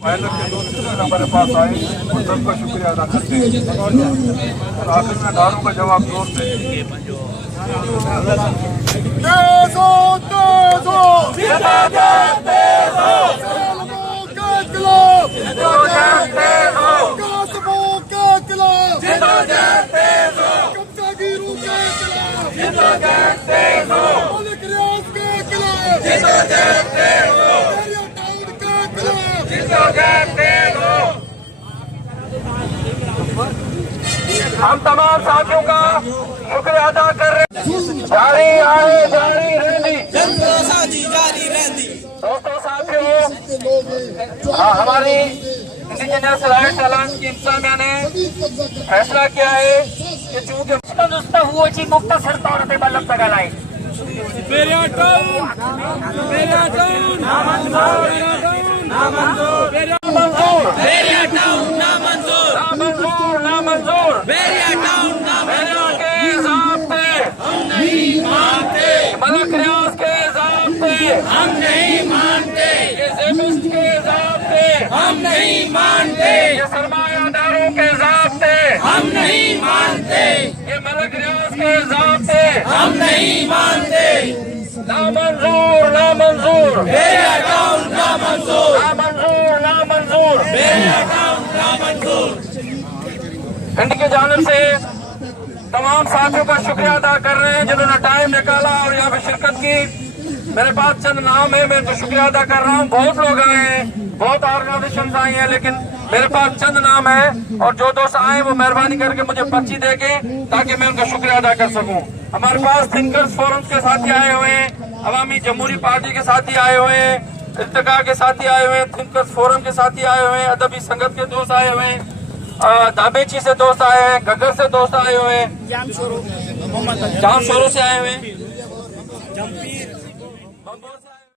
Pilot के दोस्त हमारे पास आए और सबका शुक्रिया अदा करते हैं और आखिर में नारों का जवाब जोर दें। हम तमाम साथियों का शुक्रिया अदा कर रहे हैं। जारी आए जारी रहती दोस्तों साथियों, हमारी इंडिजिनस राइट्स अलायंस की इंतजामिया ने फैसला किया है कि चूंकि मुख्तसर तौर पर बल्लभ तगलाई मलक रियाज के ज़ाब्ते हम नहीं मानते, ये ज़ेबिस्ट के ज़ाब्ते हम नहीं मानते, ये सरमायादारों के ज़ाब्ते हम नहीं मानते, ये मलक रियाज के ज़ाब्ते हम नहीं मानते। नामंजूर नामंजूर नामंजूर नामंजूर नामंजूर नामंजूर। हिंद की जानिब से तमाम साथियों का शुक्रिया अदा कर रहे हैं जिन्होंने टाइम निकाला और यहाँ पे शिरकत की। मेरे पास चंद नाम है, मैं तो शुक्रिया अदा कर रहा हूँ। बहुत लोग आए हैं, बहुत ऑर्गेनाइजेशन आई हैं, लेकिन मेरे पास चंद नाम है और जो दोस्त आए वो मेहरबानी करके मुझे पर्ची देके ताकि मैं उनका शुक्रिया अदा कर सकूँ। हमारे पास थिंकर्स फोरम के साथी आए हुए हैं, अवामी जमहूरी पार्टी के साथी आए हुए हैं, इर्तिका के साथी आए हुए हैं, थिंकर्स फोरम के साथी आए हुए हैं, अदबी संगत के दोस्त आए हुए हैं, दाबेची से दोस्त आए हैं, घग्गर से दोस्त आए हुए हैं, जाम शोरों से आए हुए हैं।